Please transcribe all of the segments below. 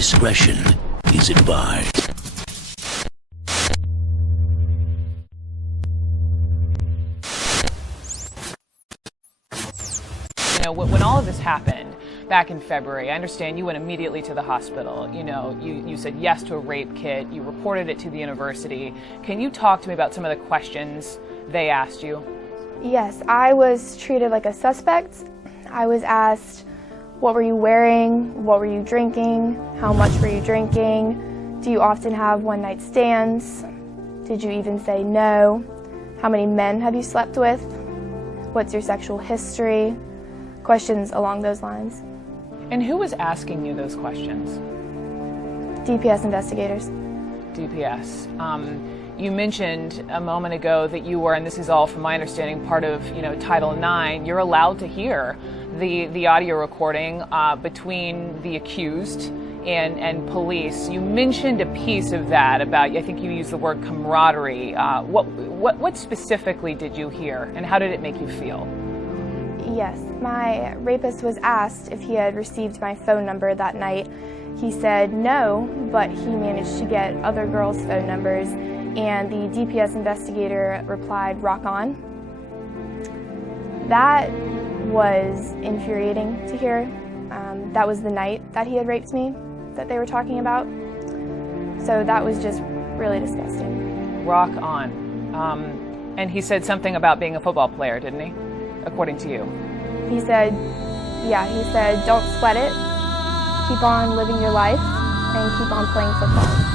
Discretion is advised. You know, when all of this happened back in February, I understand you went immediately to the hospital. You know, you said yes to a rape kit. You reported it to the university. Can you talk to me about some of the questions they asked you? Yes, I was treated like a suspect. I was asked, what were you wearing? What were you drinking? How much were you drinking? Do you often have one-night stands? Did you even say no? How many men have you slept with? What's your sexual history? Questions along those lines. And who was asking you those questions? DPS investigators. DPS. You mentioned a moment ago that you were, and this is all from my understanding, part of, Title IX. You're allowed to hear the audio recording between the accused and police. You mentioned a piece of that about, I think you used the word camaraderie. What specifically did you hear, and how did it make you feel? Yes, my rapist was asked if he had received my phone number that night. He said no, but he managed to get other girls' phone numbers, and the DPS investigator replied, "Rock on." That was infuriating to hear. That was the night that he had raped me that they were talking about. So that was just really disgusting. Rock on. And he said something about being a football player, didn't he? According to you. He said, don't sweat it. Keep on living your life and keep on playing football.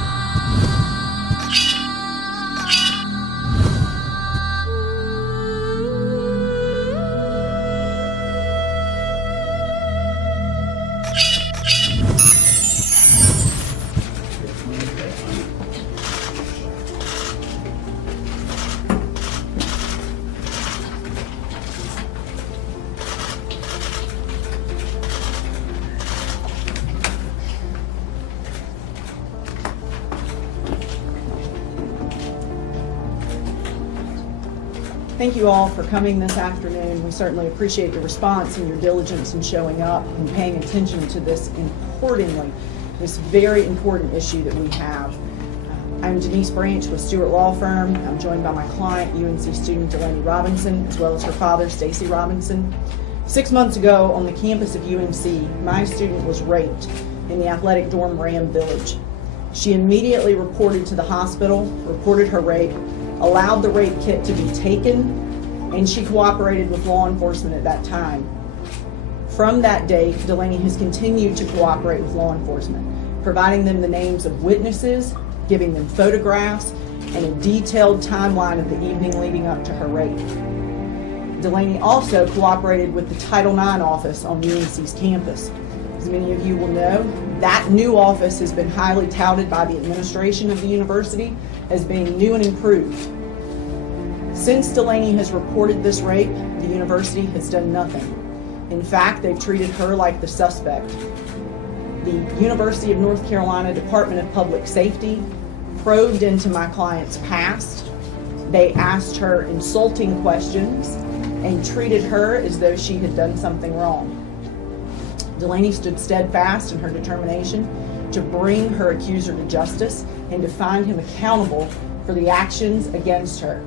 Thank you all for coming this afternoon. We certainly appreciate your response and your diligence in showing up and paying attention to this very important issue that we have. I'm Denise Branch with Stewart Law Firm. I'm joined by my client, UNC student Delaney Robinson, as well as her father, Stacy Robinson. 6 months ago on the campus of UNC, my student was raped in the athletic dorm Ram Village. She immediately reported to the hospital, reported her rape, allowed the rape kit to be taken, and she cooperated with law enforcement at that time. From that date, Delaney has continued to cooperate with law enforcement, providing them the names of witnesses, giving them photographs, and a detailed timeline of the evening leading up to her rape. Delaney also cooperated with the Title IX office on UNC's campus. As many of you will know, that new office has been highly touted by the administration of the university as being new and improved. Since Delaney has reported this rape, the university has done nothing. In fact, they've treated her like the suspect. The University of North Carolina Department of Public Safety probed into my client's past. They asked her insulting questions and treated her as though she had done something wrong. Delaney stood steadfast in her determination to bring her accuser to justice and to find him accountable for the actions against her.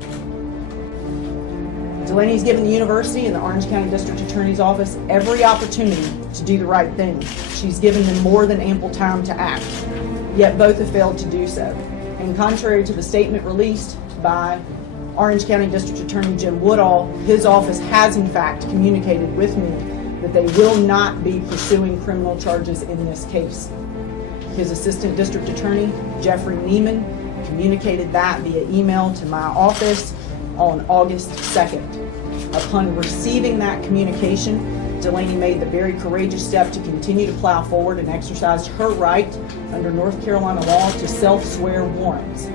Delaney's given the university and the Orange County District Attorney's Office every opportunity to do the right thing. She's given them more than ample time to act, yet both have failed to do so. And contrary to the statement released by Orange County District Attorney Jim Woodall, his office has in fact communicated with me that they will not be pursuing criminal charges in this case. His Assistant District Attorney, Jeffrey Neiman, communicated that via email to my office on August 2nd. Upon receiving that communication, Delaney made the very courageous step to continue to plow forward and exercise her right under North Carolina law to self-swear warrants.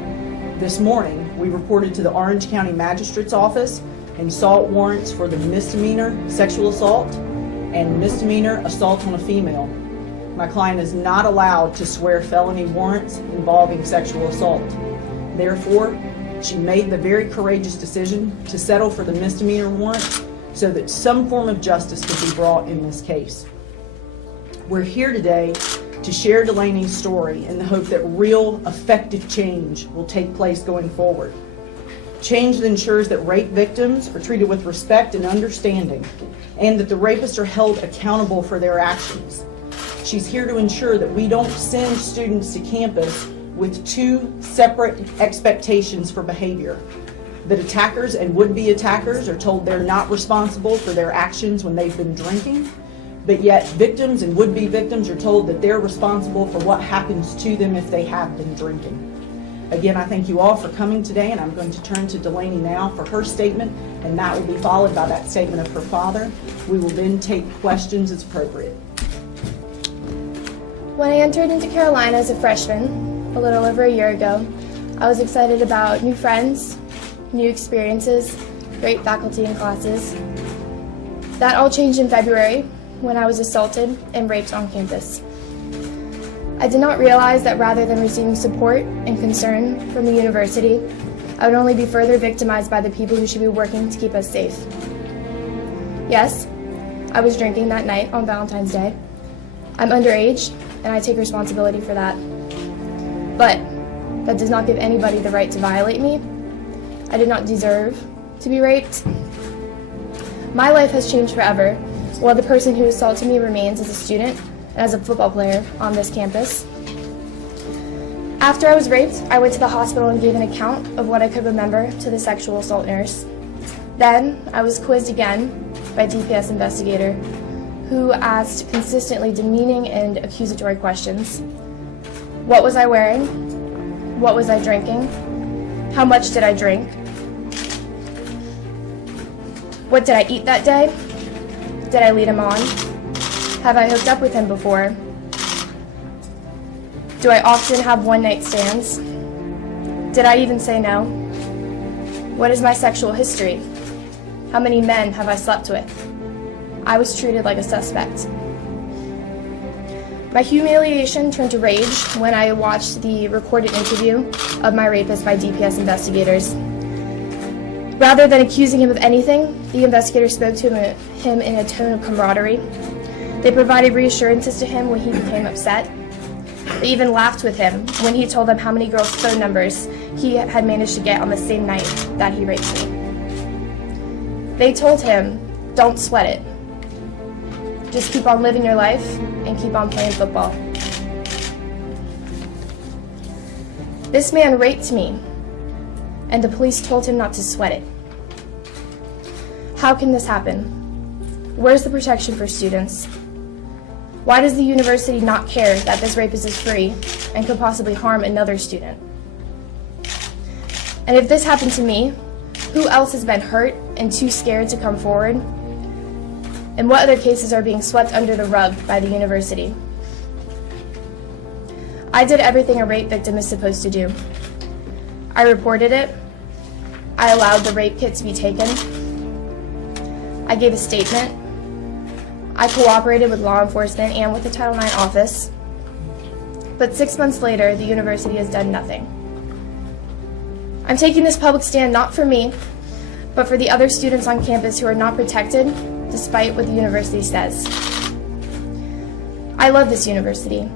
This morning, we reported to the Orange County Magistrate's Office and sought warrants for the misdemeanor sexual assault and misdemeanor assault on a female. My client is not allowed to swear felony warrants involving sexual assault. Therefore, she made the very courageous decision to settle for the misdemeanor warrant so that some form of justice could be brought in this case. We're here today to share Delaney's story in the hope that real, effective change will take place going forward. Change that ensures that rape victims are treated with respect and understanding, and that the rapists are held accountable for their actions. She's here to ensure that we don't send students to campus with two separate expectations for behavior. That attackers and would-be attackers are told they're not responsible for their actions when they've been drinking, but yet victims and would-be victims are told that they're responsible for what happens to them if they have been drinking. Again, I thank you all for coming today, and I'm going to turn to Delaney now for her statement, and that will be followed by that statement of her father. We will then take questions as appropriate. When I entered into Carolina as a freshman, a little over a year ago, I was excited about new friends, new experiences, great faculty and classes. That all changed in February when I was assaulted and raped on campus. I did not realize that rather than receiving support and concern from the university, I would only be further victimized by the people who should be working to keep us safe. Yes, I was drinking that night on Valentine's Day. I'm underage, and I take responsibility for that. But that does not give anybody the right to violate me. I did not deserve to be raped. My life has changed forever, while the person who assaulted me remains as a student and as a football player on this campus. After I was raped, I went to the hospital and gave an account of what I could remember to the sexual assault nurse. Then I was quizzed again by a DPS investigator who asked consistently demeaning and accusatory questions. What was I wearing? What was I drinking? How much did I drink? What did I eat that day? Did I lead him on? Have I hooked up with him before? Do I often have one-night stands? Did I even say no? What is my sexual history? How many men have I slept with? I was treated like a suspect. My humiliation turned to rage when I watched the recorded interview of my rapist by DPS investigators. Rather than accusing him of anything, the investigators spoke to him in a tone of camaraderie. They provided reassurances to him when he became upset. They even laughed with him when he told them how many girls' phone numbers he had managed to get on the same night that he raped me. They told him, "Don't sweat it. Just keep on living your life and keep on playing football." This man raped me, and the police told him not to sweat it. How can this happen? Where's the protection for students? Why does the university not care that this rapist is free and could possibly harm another student? And if this happened to me, who else has been hurt and too scared to come forward? And what other cases are being swept under the rug by the university? I did everything a rape victim is supposed to do. I reported it. I allowed the rape kit to be taken. I gave a statement. I cooperated with law enforcement and with the Title IX office. But 6 months later, the university has done nothing. I'm taking this public stand not for me, but for the other students on campus who are not protected, despite what the university says. I love this university.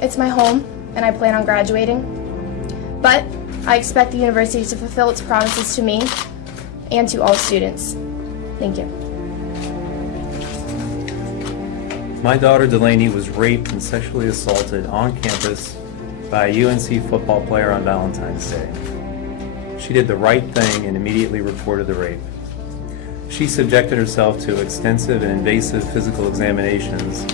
It's my home, and I plan on graduating. But I expect the university to fulfill its promises to me and to all students. Thank you. My daughter Delaney was raped and sexually assaulted on campus by a UNC football player on Valentine's Day. She did the right thing and immediately reported the rape. She subjected herself to extensive and invasive physical examinations,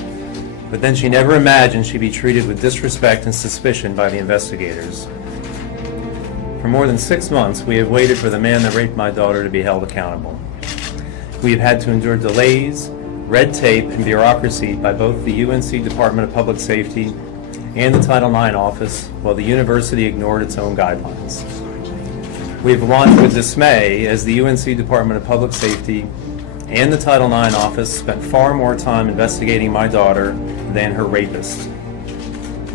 but then she never imagined she'd be treated with disrespect and suspicion by the investigators. For more than 6 months, we have waited for the man that raped my daughter to be held accountable. We have had to endure delays, red tape, and bureaucracy by both the UNC Department of Public Safety and the Title IX office, while the university ignored its own guidelines. We have watched with dismay as the UNC Department of Public Safety and the Title IX office spent far more time investigating my daughter than her rapist.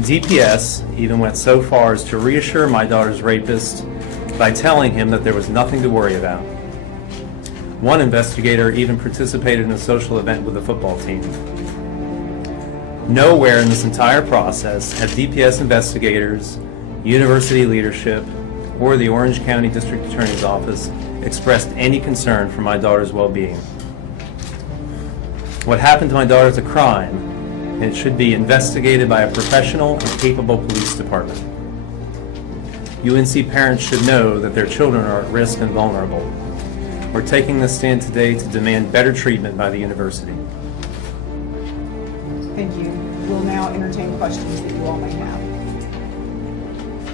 DPS even went so far as to reassure my daughter's rapist by telling him that there was nothing to worry about. One investigator even participated in a social event with the football team. Nowhere in this entire process have DPS investigators, university leadership, or the Orange County District Attorney's Office expressed any concern for my daughter's well-being. What happened to my daughter is a crime, and it should be investigated by a professional and capable police department. UNC parents should know that their children are at risk and vulnerable. We're taking this stand today to demand better treatment by the university. Thank you. We'll now entertain questions that you all may have.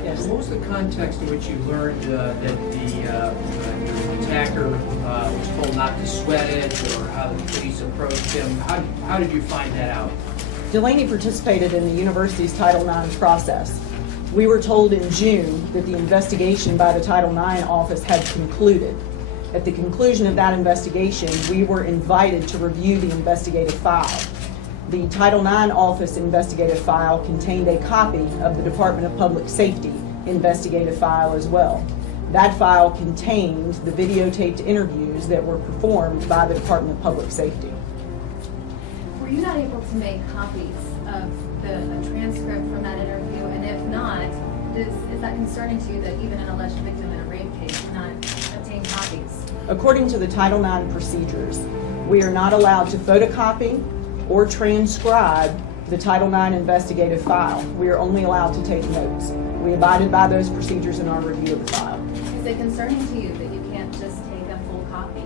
Yes. What was the context in which you learned that the attacker was told not to sweat it, or how the police approached him? How did you find that out? Delaney participated in the university's Title IX process. We were told in June that the investigation by the Title IX office had concluded. At the conclusion of that investigation, we were invited to review the investigative file. The Title IX office investigative file contained a copy of the Department of Public Safety investigative file as well. That file contained the videotaped interviews that were performed by the Department of Public Safety. Were you not able to make copies of a transcript from that interview? And if not, is that concerning to you that even an alleged victim in a rape case cannot obtain copies? According to the Title IX procedures, we are not allowed to photocopy or transcribe the Title IX investigative file. We are only allowed to take notes. We abided by those procedures in our review of the file. Is it concerning to you that you can't just take a full copy?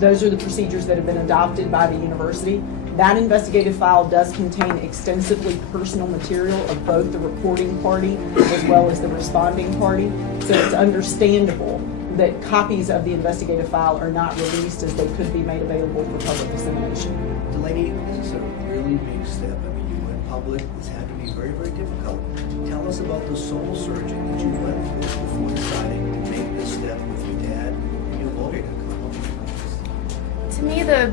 Those are the procedures that have been adopted by the university. That investigative file does contain extensively personal material of both the reporting party as well as the responding party. So it's understandable that copies of the investigative file are not released, as they could be made available for public dissemination. Delaney, this is a really big step. I mean, you went public. This had to be very, very difficult. Tell us about the soul searching that you went through before deciding to make this step with your dad and your lawyer to come up with this. To me, the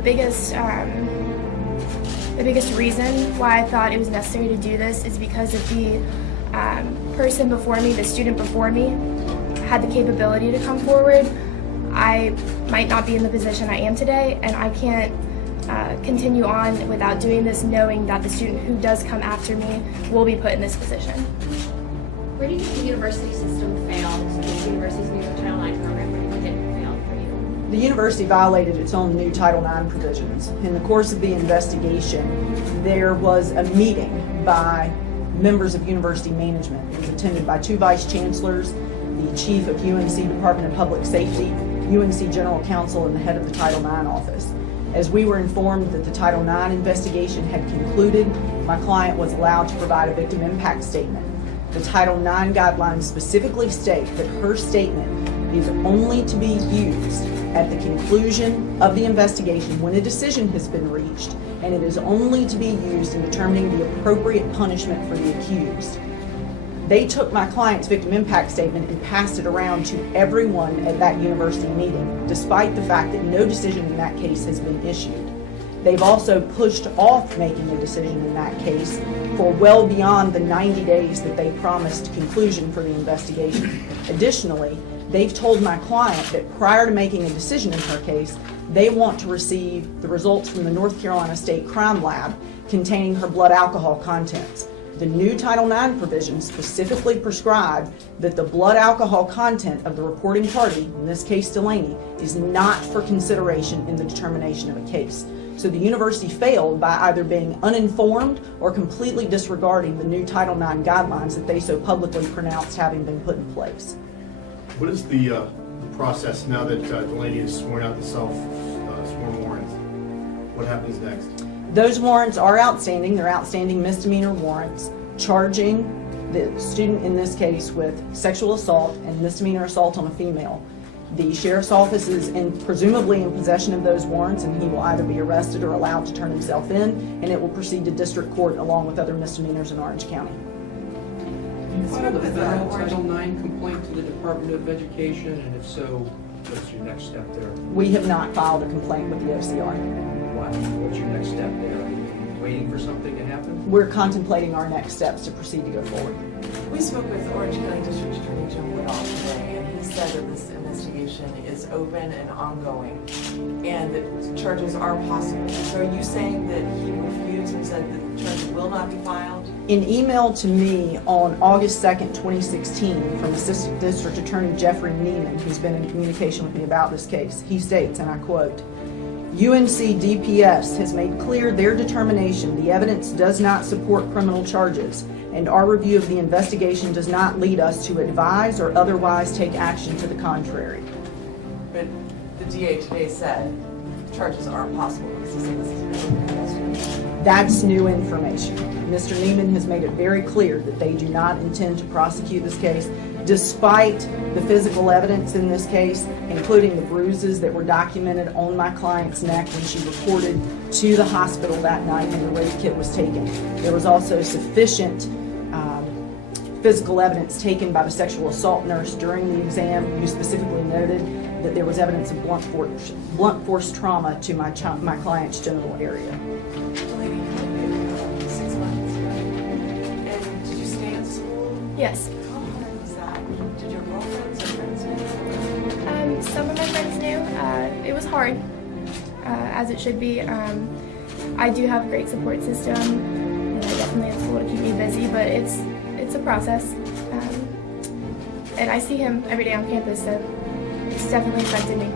biggest reason why I thought it was necessary to do this is because of the person before me, the student before me, had the capability to come forward. I might not be in the position I am today, and I can't continue on without doing this, knowing that the student who does come after me will be put in this position. Where do you think the university system failed? The university's new Title IX program, where did it fail for you? The university violated its own new Title IX provisions. In the course of the investigation, there was a meeting by members of university management. It was attended by 2 vice chancellors, the chief of UNC Department of Public Safety, UNC General Counsel, and the head of the Title IX office. As we were informed that the Title IX investigation had concluded, my client was allowed to provide a victim impact statement. The Title IX guidelines specifically state that her statement is only to be used at the conclusion of the investigation when a decision has been reached, and it is only to be used in determining the appropriate punishment for the accused. They took my client's victim impact statement and passed it around to everyone at that university meeting, despite the fact that no decision in that case has been issued. They've also pushed off making a decision in that case for well beyond the 90 days that they promised conclusion for the investigation. Additionally, they've told my client that prior to making a decision in her case, they want to receive the results from the North Carolina State Crime Lab containing her blood alcohol contents. The new Title IX provisions specifically prescribe that the blood alcohol content of the reporting party, in this case Delaney, is not for consideration in the determination of a case. So the university failed by either being uninformed or completely disregarding the new Title IX guidelines that they so publicly pronounced having been put in place. What is the process now that Delaney has sworn out the sworn warrants? What happens next? Those warrants are outstanding. They're outstanding misdemeanor warrants charging the student in this case with sexual assault and misdemeanor assault on a female. The sheriff's office is presumably in possession of those warrants, and he will either be arrested or allowed to turn himself in, and it will proceed to district court along with other misdemeanors in Orange County. You filed a federal Title IX complaint to the Department of Education, and if so, what's your next step there? We have not filed a complaint with the OCR. What's your next step there? Are you waiting for something to happen? We're contemplating our next steps to proceed to go forward. We spoke with Orange County District Attorney Jim Woodall today, and he has said that this investigation is open and ongoing, and that charges are possible. So are you saying that he refused and said that charges will not be filed? In email to me on August 2nd, 2016, from Assistant District Attorney Jeffrey Neiman, who's been in communication with me about this case, he states, and I quote, UNC DPS has made clear their determination the evidence does not support criminal charges, and our review of the investigation does not lead us to advise or otherwise take action to the contrary. But the DA today said charges are possible because he said this is an open investigation. That's new information. Mr. Neiman has made it very clear that they do not intend to prosecute this case, despite the physical evidence in this case, including the bruises that were documented on my client's neck when she reported to the hospital that night when the rape kit was taken. There was also sufficient physical evidence taken by the sexual assault nurse during the exam, who specifically noted that there was evidence of blunt force trauma to my client's genital area. Delaney, you 6 months, and did you stay in school? Yes. How hard was that? Did your girlfriends or friends know? Some of my friends knew. It was hard, as it should be. I do have a great support system, and I definitely have school to keep me busy, but it's a process. And I see him every day on campus, so it's definitely affected me.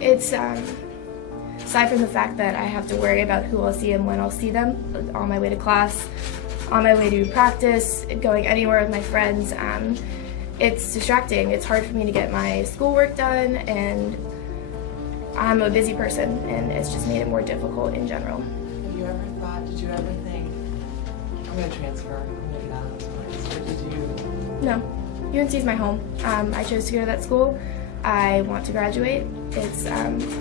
It's, aside from the fact that I have to worry about who I'll see and when I'll see them, on my way to class, on my way to practice, going anywhere with my friends, it's distracting. It's hard for me to get my schoolwork done, and I'm a busy person, and it's just made it more difficult in general. Have you ever thought, did you ever think, I'm going to transfer, I'm going to get out of this place, or did you? No, UNC is my home. I chose to go to that school. I want to graduate. It's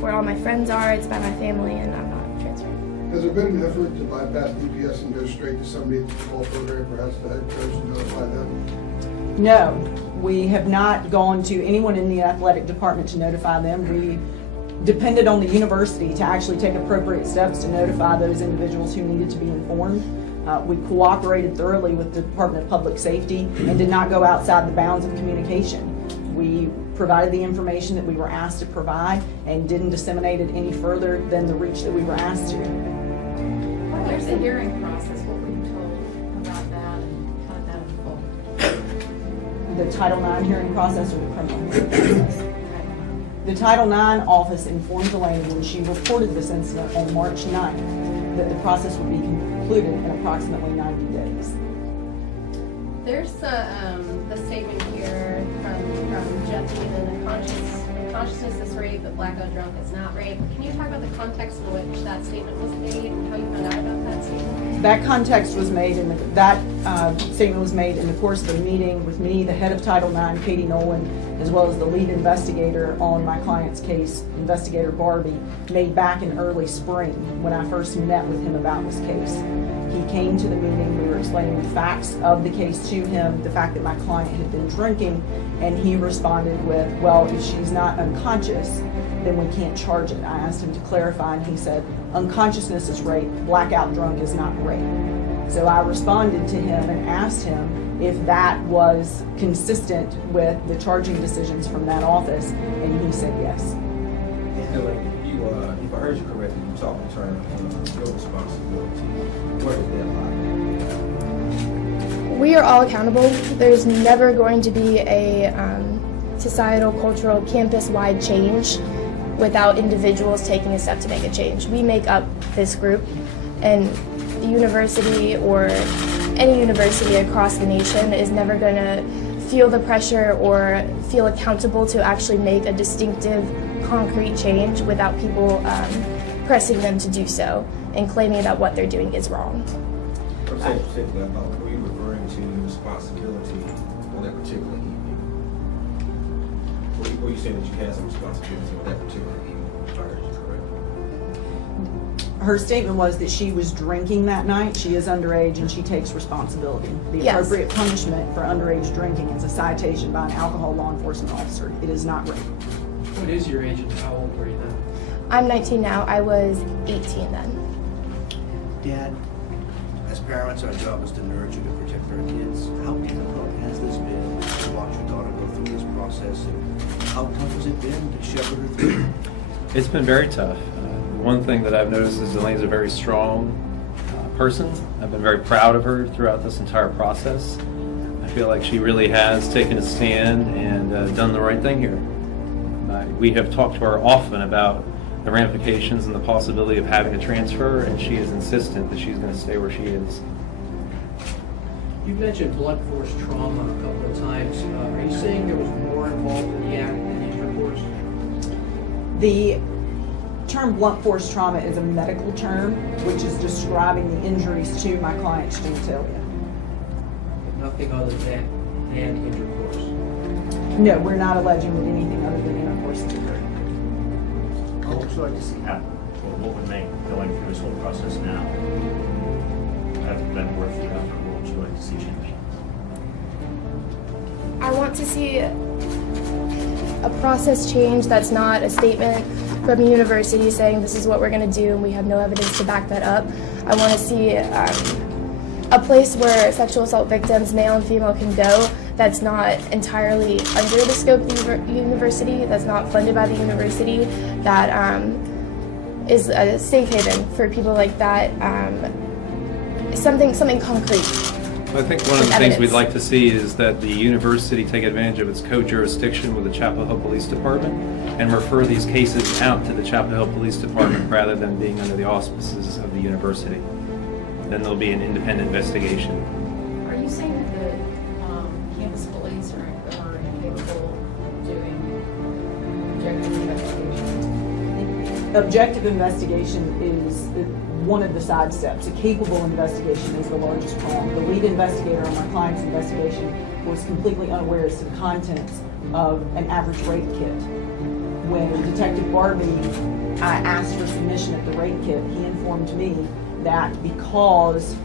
where all my friends are, it's by my family, and I'm not transferring. Has there been an effort to bypass DPS and go straight to somebody at the football program, perhaps the head coach, and notify them? No, we have not gone to anyone in the athletic department to notify them. We depended on the university to actually take appropriate steps to notify those individuals who needed to be informed. We cooperated thoroughly with the Department of Public Safety and did not go outside the bounds of communication. We provided the information that we were asked to provide and didn't disseminate it any further than the reach that we were asked to. There's a hearing process. What were you told about that and how did that unfold? The Title IX hearing process or the criminal hearing process? The Title IX office informed Delaney when she reported this incident on March 9th that the process would be concluded in approximately 90 days. There's the statement here from Jeff Neiman, unconsciousness is rape, but blackout drunk is not rape. Can you talk about the context in which that statement was made and how you found out about that statement? That context was made statement was made in the course of a meeting with me, the head of Title IX, Katie Nolan, as well as the lead investigator on my client's case, Investigator Barbie, made back in early spring when I first met with him about this case. He came to the meeting, we were explaining the facts of the case to him, the fact that my client had been drinking, and he responded with, well, if she's not unconscious, then we can't charge it. I asked him to clarify, and he said, unconsciousness is rape, blackout drunk is not rape. So I responded to him and asked him if that was consistent with the charging decisions from that office, and he said yes. If I heard you correctly, you talked in terms of your responsibility. Where does that lie? We are all accountable. There's never going to be a societal, cultural, campus-wide change without individuals taking a step to make a change. We make up this group, and the university or any university across the nation is never going to feel the pressure or feel accountable to actually make a distinctive, concrete change without people pressing them to do so and claiming that what they're doing is wrong. Specifically, were you referring to responsibility on that particular evening? Were you saying that you had some responsibility on that particular evening? If I heard you correctly. Her statement was that she was drinking that night. She is underage and she takes responsibility. The Yes. appropriate punishment for underage drinking is a citation by an alcohol law enforcement officer. It is not rape. What is your age and how old were you then? I'm 19 now. I was 18 then. Dad, parents, our job is to nurture, to protect our kids. How difficult has this been to watch your daughter go through this process, and how tough has it been to shepherd her through? It's been very tough. One thing that I've noticed is Delaney's a very strong person. I've been very proud of her throughout this entire process. I feel like she really has taken a stand and done the right thing here. We have talked to her often about the ramifications and the possibility of having a transfer, and she is insistent that she's going to stay where she is. You mentioned blunt force trauma a couple of times. Are you saying there was more involved in the act than intercourse? The term blunt force trauma is a medical term which is describing the injuries to my client's genitalia. Nothing other than intercourse? No, we're not alleging that anything other than intercourse has occurred. What would you like to see happen? Or what would make going through this whole process now have been worth the effort? What would you like to see change? I want to see a process change that's not a statement from a university saying this is what we're going to do and we have no evidence to back that up. I want to see a place where sexual assault victims, male and female, can go that's not entirely under the scope of the university, that's not funded by the university, that is a safe haven for people like that. Something concrete. I think one of the things we'd like to see is that the university take advantage of its co-jurisdiction with the Chapel Hill Police Department and refer these cases out to the Chapel Hill Police Department rather than being under the auspices of the university. Then there'll be an independent investigation. Are you saying that the campus police are incapable of doing objective investigation? Objective investigation is one of the side steps. A capable investigation is the largest prong. The lead investigator on my client's investigation was completely unaware as to the contents of an average rape kit. When Detective Barbie asked for submission of the rape kit, he informed me that because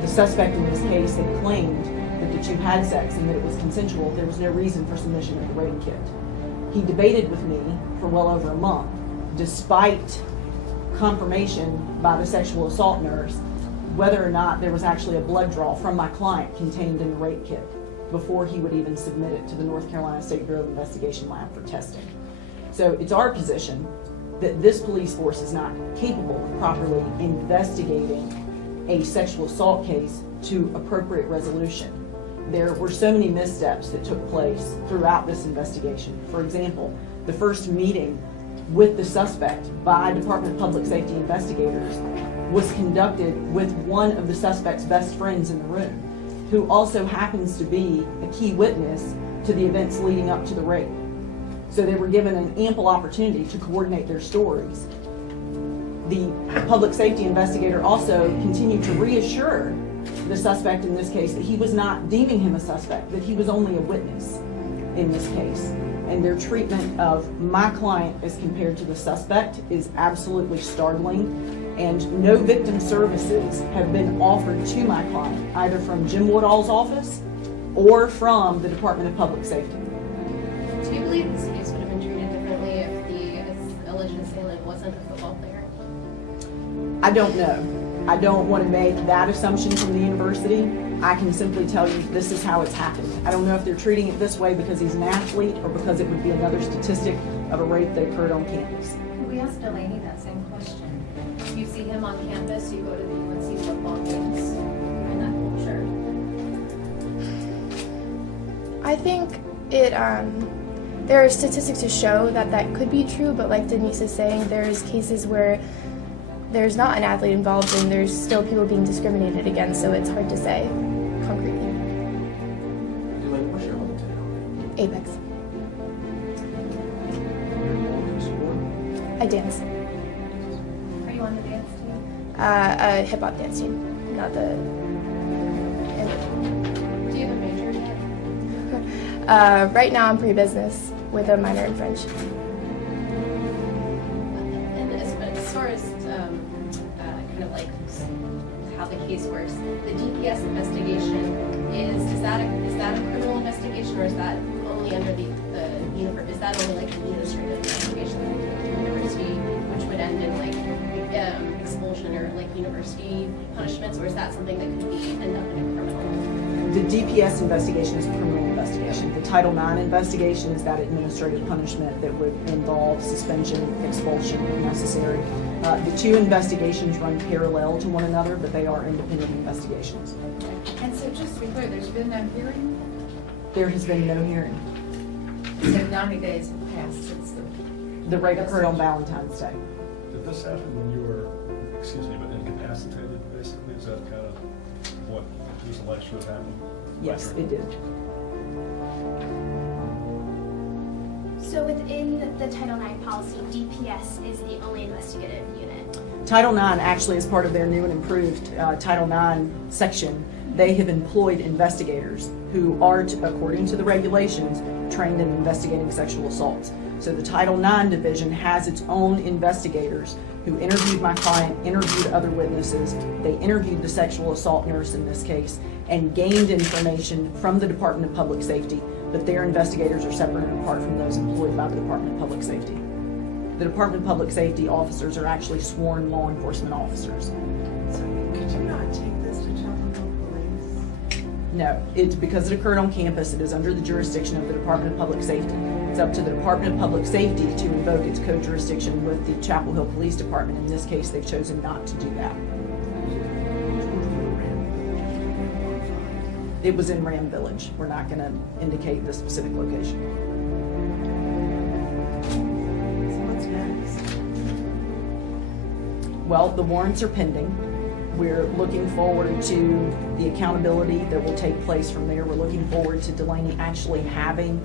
the suspect in this case had claimed that the two had sex and that it was consensual, there was no reason for submission of the rape kit. He debated with me for well over a month, despite confirmation by the sexual assault nurse whether or not there was actually a blood draw from my client contained in the rape kit before he would even submit it to the North Carolina State Bureau of Investigation lab for testing. So it's our position that this police force is not capable of properly investigating a sexual assault case to appropriate resolution. There were so many missteps that took place throughout this investigation. For example, the first meeting with the suspect by Department of Public Safety investigators was conducted with one of the suspect's best friends in the room, who also happens to be a key witness to the events leading up to the rape. So they were given an ample opportunity to coordinate their stories. The public safety investigator also continued to reassure the suspect in this case that he was not deeming him a suspect, that he was only a witness in this case. And their treatment of my client as compared to the suspect is absolutely startling. And no victim services have been offered to my client, either from Jim Woodall's office or from the Department of Public Safety. Do you believe this case would have been treated differently if the alleged assailant wasn't a football player? I don't know. I don't want to make that assumption from the university. I can simply tell you this is how it's happened. I don't know if they're treating it this way because he's an athlete or because it would be another statistic of a rape that occurred on campus. We asked Delaney that same question. You see him on campus, you go to the UNC football games, and that whole shirt. I think there are statistics to show that that could be true, but like Denise is saying, there's cases where there's not an athlete involved and there's still people being discriminated against, so it's hard to say concretely. Delaney, what's your hometown? Apex. You're involved in sport? I dance. Are you on the dance team? A hip-hop dance team, not the... Do you have a major yet? Right now I'm pre-business with a minor in French. And as far as kind of like how the case works, the DPS investigation is that a criminal investigation, or is that only under the university? Is that only like an administrative investigation that they do at the university, which would end in like expulsion or like university punishments, or is that something that could end up in a criminal? The DPS investigation is a criminal investigation. The Title IX investigation is that administrative punishment that would involve suspension, expulsion if necessary. The two investigations run parallel to one another, but they are independent investigations. And so just to be clear, there's been no hearing? There has been no hearing. So 90 days have passed since The rape occurred on Valentine's Day. Did this happen when you were, excuse me, but incapacitated, basically? Is that kind of what was alleged to have happened? Yes, it did. So within the Title IX policy, DPS is the only investigative unit. Title IX actually is part of their new and improved Title IX section. They have employed investigators who are, according to the regulations, trained in investigating sexual assaults. So the Title IX division has its own investigators who interviewed my client, interviewed other witnesses. They interviewed the sexual assault nurse in this case and gained information from the Department of Public Safety, but their investigators are separate and apart from those employed by the Department of Public Safety. The Department of Public Safety officers are actually sworn law enforcement officers. So could you not take this to Chapel Hill Police? No, it's because it occurred on campus. It is under the jurisdiction of the Department of Public Safety. It's up to the Department of Public Safety to invoke its co-jurisdiction with the Chapel Hill Police Department. In this case, they've chosen not to do that. It was in Ram Village. We're not going to indicate the specific location. So what's next? Well, the warrants are pending. We're looking forward to the accountability that will take place from there. We're looking forward to Delaney actually having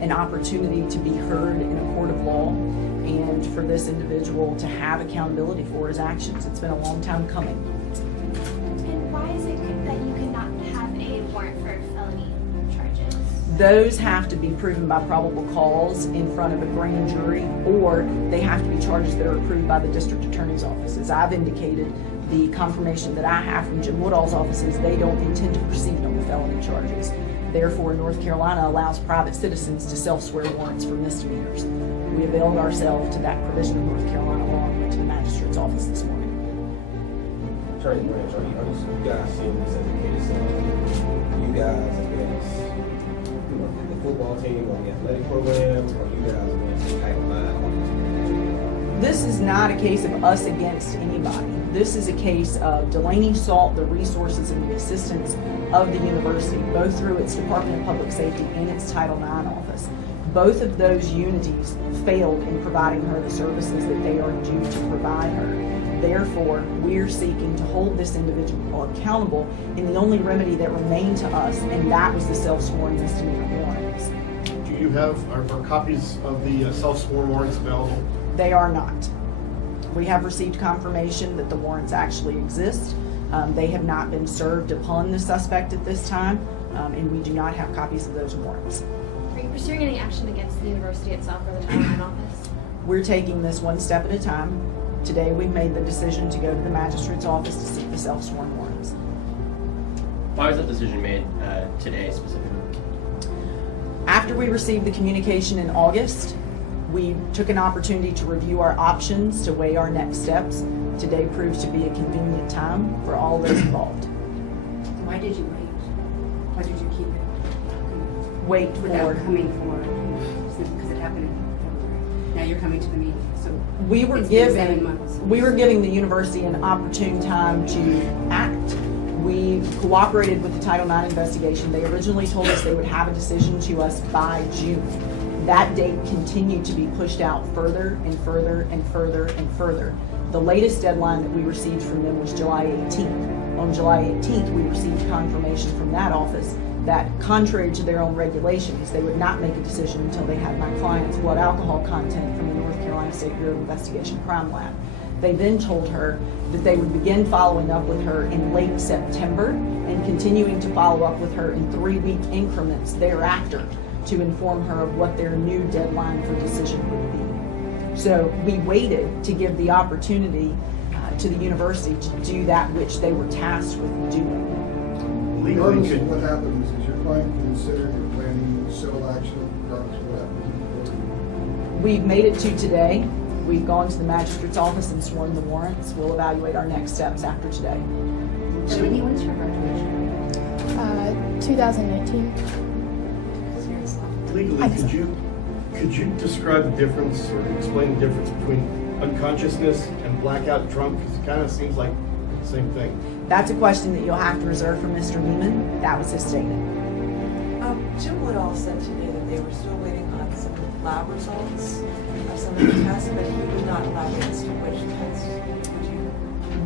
an opportunity to be heard in a court of law and for this individual to have accountability for his actions. It's been a long time coming. And why is it that you cannot have a warrant for felony charges? Those have to be proven by probable cause in front of a grand jury, or they have to be charges that are approved by the district attorney's office. As I've indicated, the confirmation that I have from Jim Woodall's office is they don't intend to proceed on the felony charges. Therefore, North Carolina allows private citizens to self-swear warrants for misdemeanors. We availed ourselves to that provision of North Carolina law and went to the magistrate's office this morning. Attorney Branch, are you guys seeing this as a case of you guys against the football team or the athletic program, or you guys against Title IX? This is not a case of us against anybody. This is a case of Delaney sought the resources and the assistance of the university, both through its Department of Public Safety and its Title IX office. Both of those unities failed in providing her the services that they are due to provide her. Therefore, we're seeking to hold this individual accountable in the only remedy that remained to us, and that was the self-sworn misdemeanor warrants. Do you have, are copies of the self-sworn warrants available? They are not. We have received confirmation that the warrants actually exist. They have not been served upon the suspect at this time, and we do not have copies of those warrants. Are you pursuing any action against the university itself or the Title IX office? We're taking this one step at a time. Today we've made the decision to go to the magistrate's office to seek the self-sworn warrants. Why was that decision made today specifically? After we received the communication in August, we took an opportunity to review our options, to weigh our next steps. Today proves to be a convenient time for all those involved. Why did you wait? Why did you keep it? Wait Without for... coming forward, because it happened in February. Now you're coming to the meeting, so we were it's been 7 months. giving the university an opportune time to act. We cooperated with the Title IX investigation. They originally told us they would have a decision to us by June. That date continued to be pushed out further and further and further and further. The latest deadline that we received from them was July 18th. On July 18th, we received confirmation from that office that, contrary to their own regulations, they would not make a decision until they had my client's blood alcohol content from the North Carolina State Bureau of Investigation Crime Lab. They then told her that they would begin following up with her in late September and continuing to follow up with her in 3-week increments thereafter to inform her of what their new deadline for decision would be. So we waited to give the opportunity to the university to do that which they were tasked with doing. Regardless of what happens, is your client considered your planning civil action regardless of what happens? We've made it to today. We've gone to the magistrate's office and sworn the warrants. We'll evaluate our next steps after today. Delaney, when's your graduation? 2019. Legally, could you describe the difference or explain the difference between unconsciousness and blackout drunk? Because it kind of seems like the same thing. That's a question that you'll have to reserve for Mr. Neiman. That was his statement. Jim Woodall said today that they were still waiting on some lab results of some of the tests, but he would not elaborate as to which tests.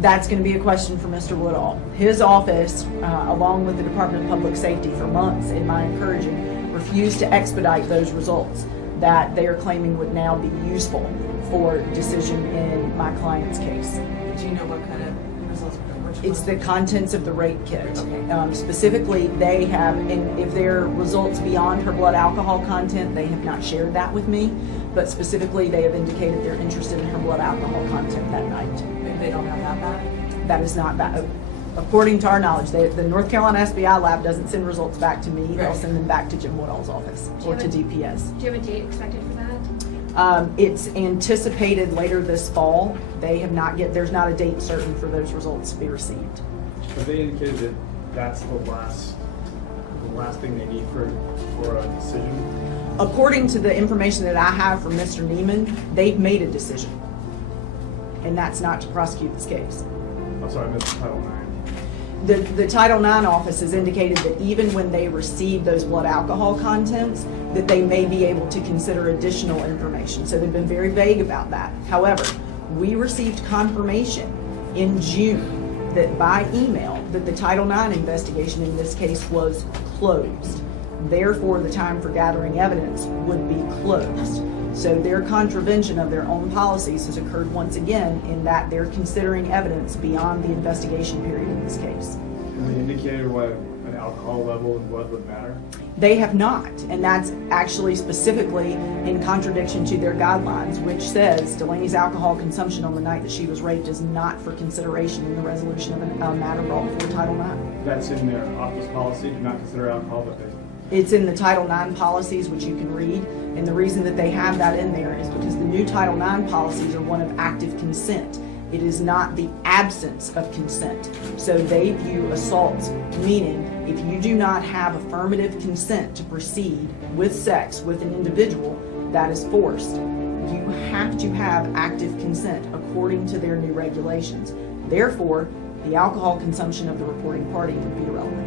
That's going to be a question for Mr. Woodall. His office, along with the Department of Public Safety for months, in my encouraging, refused to expedite those results that they are claiming would now be useful for decision in my client's case. Do you know what kind of results? It's the contents of the rape kit. Specifically, they have, and if there are results beyond her blood alcohol content, they have not shared that with me, but specifically they have indicated they're interested in her blood alcohol content that night. They don't have that back? That is not back. According to our knowledge, the North Carolina SBI lab doesn't send results back to me. They'll send them back to Jim Woodall's office or to DPS. Do you have a date expected for that? It's anticipated later this fall. They have not yet, there's not a date certain for those results to be received. Have they indicated that that's the last thing they need for a decision? According to the information that I have from Mr. Neiman, they've made a decision. And that's not to prosecute this case. I'm sorry, I missed Title IX. The Title IX office has indicated that even when they receive those blood alcohol contents, that they may be able to consider additional information. So they've been very vague about that. However, we received confirmation in June that by email that the Title IX investigation in this case was closed. Therefore, the time for gathering evidence would be closed. So their contravention of their own policies has occurred once again in that they're considering evidence beyond the investigation period in this case. Have they indicated what an alcohol level in blood would matter? They have not, and that's actually specifically in contradiction to their guidelines, which says Delaney's alcohol consumption on the night that she was raped is not for consideration in the resolution of a matter brought before Title IX. That's in their office policy, do not consider alcohol, but they... It's in the Title IX policies, which you can read, and the reason that they have that in there is because the new Title IX policies are one of active consent. It is not the absence of consent. So they view assault, meaning if you do not have affirmative consent to proceed with sex with an individual that is forced, you have to have active consent according to their new regulations. Therefore, the alcohol consumption of the reporting party would be irrelevant.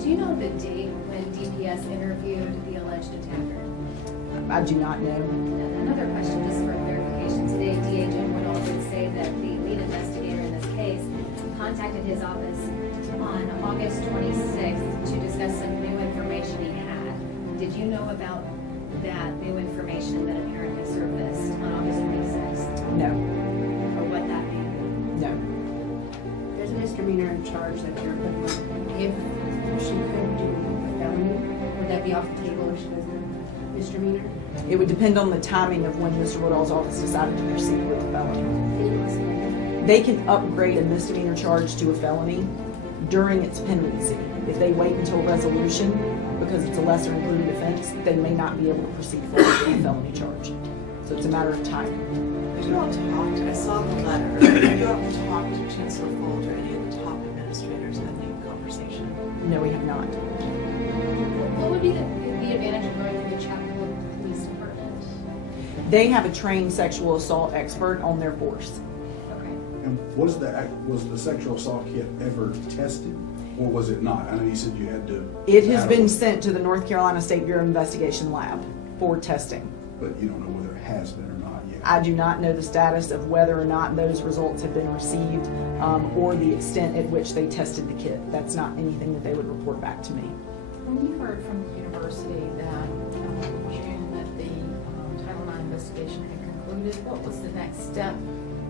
Do you know the date when DPS interviewed the alleged attacker? I do not know. Another question, just for clarification. Today, DA Jim Woodall did say that the lead investigator in this case contacted his office on August 26th to discuss some new information he had. Did you know about that new information that apparently surfaced on August 26th? No. Or what that may be? No. There's a misdemeanor in charge that you're putting on. If she could do a felony, would that be off the table if she does a misdemeanor? It would depend on the timing of when Mr. Woodall's office decided to proceed with the felony. They can upgrade a misdemeanor charge to a felony during its pendency. If they wait until resolution, because it's a lesser included offense, they may not be able to proceed forward with a felony charge. So it's a matter of timing. Have you all talked, I saw the letter, have you all talked to Chancellor Fold or any of the top administrators at the conversation? No, we have not. What would be the advantage of going through the Chapel Police Department? They have a trained sexual assault expert on their force. And was the sexual assault kit ever tested, or was it not? I know you said you had to. It has been sent to the North Carolina State Bureau of Investigation lab for testing. But you don't know whether it has been or not yet. I do not know the status of whether or not those results have been received or the extent at which they tested the kit. That's not anything that they would report back to me. When you heard from the university that in June that the Title IX investigation had concluded, what was the next step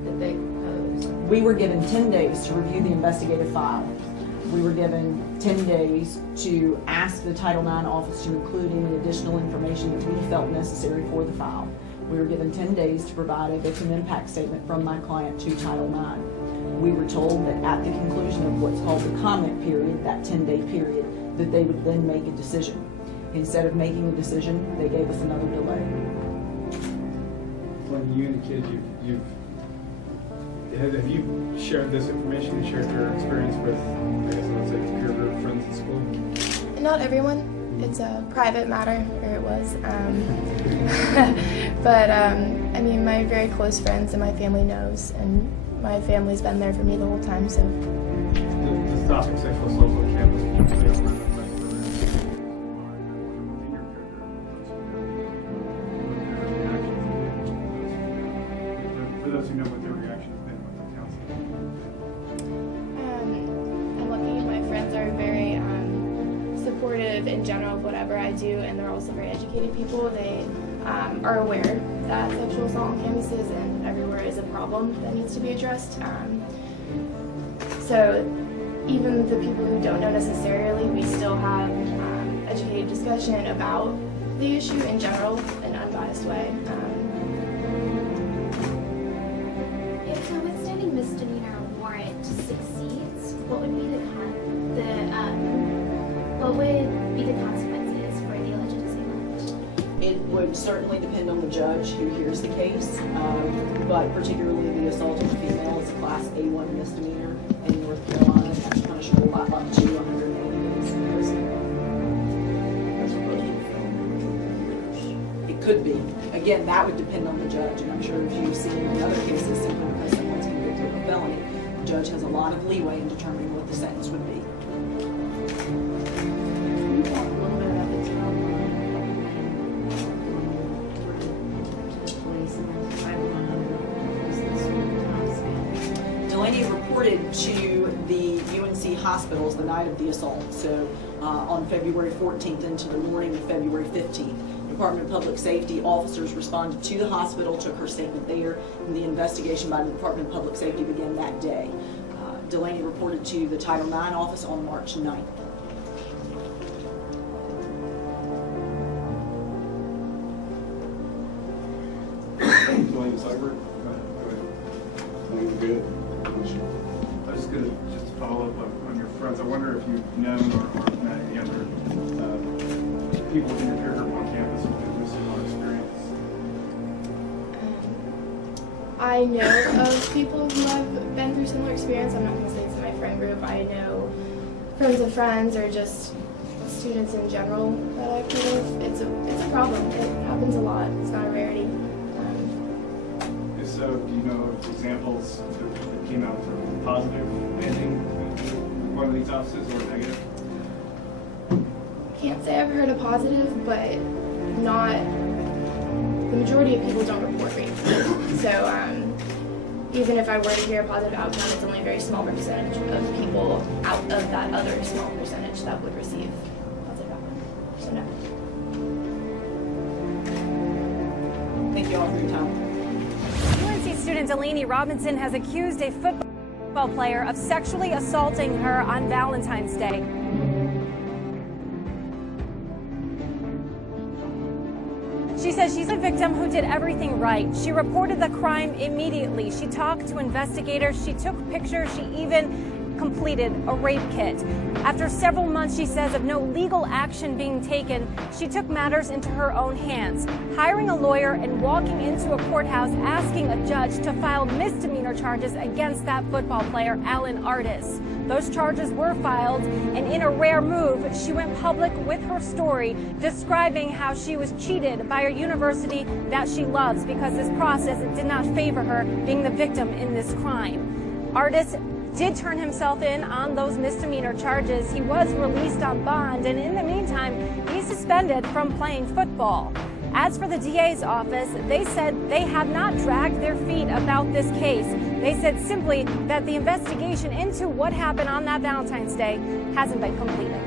that they proposed? We were given 10 days to review the investigative file. We were given 10 days to ask the Title IX office to include any additional information that we felt necessary for the file. We were given 10 days to provide a victim impact statement from my client to Title IX. We were told that at the conclusion of what's called the comment period, that 10-day period, that they would then make a decision. Instead of making a decision, they gave us another delay. when you indicated have you shared this information and shared your experience with, I guess let's say, peer group friends at school? Not everyone. It's a private matter, or it was. But I mean, my very close friends and my family knows, and my family's been there for me the whole time. So. The topic sexual assault on campus. For those who know what their reaction has been with the counseling. I'm lucky my friends are very supportive in general of whatever I do, and they're also very educated people. They are aware that sexual assault on campuses and everywhere is a problem that needs to be addressed. So even the people who don't know necessarily, we still have educated discussion about the issue in general in an unbiased way. If the withstanding misdemeanor warrant succeeds, what would be the consequences for the alleged assailant? It would certainly depend on the judge who hears the case, but particularly the assault on a female is a Class A1 misdemeanor in North Carolina. That's punishable by up to 180 days in prison. As opposed to a felony. It could be. Again, that would depend on the judge, and I'm sure if you've seen in other cases, simply because someone's convicted of a felony, the judge has a lot of leeway in determining what the sentence would be. Can you talk a little bit about the timeline to the police and the 5-100? Delaney reported to the UNC hospitals the night of the assault, so on February 14th into the morning of February 15th. Department of Public Safety officers responded to the hospital, took her statement there, and the investigation by the Department of Public Safety began that day. Delaney reported to the Title IX office on March 9th. Delaney Cyber? Go ahead. Good. I was just going to follow up on your friends. I wonder if you've known or met any other people in your peer group on campus who've been through similar experience. I know of people who have been through similar experience. I'm not going to say it's my friend group. I know friends of friends or just students in general that I've heard of. It's a problem. It happens a lot. It's not a rarity. If so, do you know of examples that came out for positive ending one of these offices or negative? Can't say I've heard a positive, but not. The majority of people don't report rape. So even if I were to hear a positive outcome, it's only a very small percentage of people out of that other small percentage that would receive positive outcome. So no. Thank you all for your time. UNC student Delaney Robinson has accused a football player of sexually assaulting her on Valentine's Day. She says she's a victim who did everything right. She reported the crime immediately. She talked to investigators. She took pictures. She even completed a rape kit. After several months, she says, of no legal action being taken, she took matters into her own hands, hiring a lawyer and walking into a courthouse asking a judge to file misdemeanor charges against that football player, Artis. Those charges were filed, and in a rare move, she went public with her story, describing how she was cheated by a university that she loves because this process did not favor her being the victim in this crime. Artis did turn himself in on those misdemeanor charges. He was released on bond, and in the meantime, he's suspended from playing football. As for the DA's office, they said they have not dragged their feet about this case. They said simply that the investigation into what happened on that Valentine's Day hasn't been completed.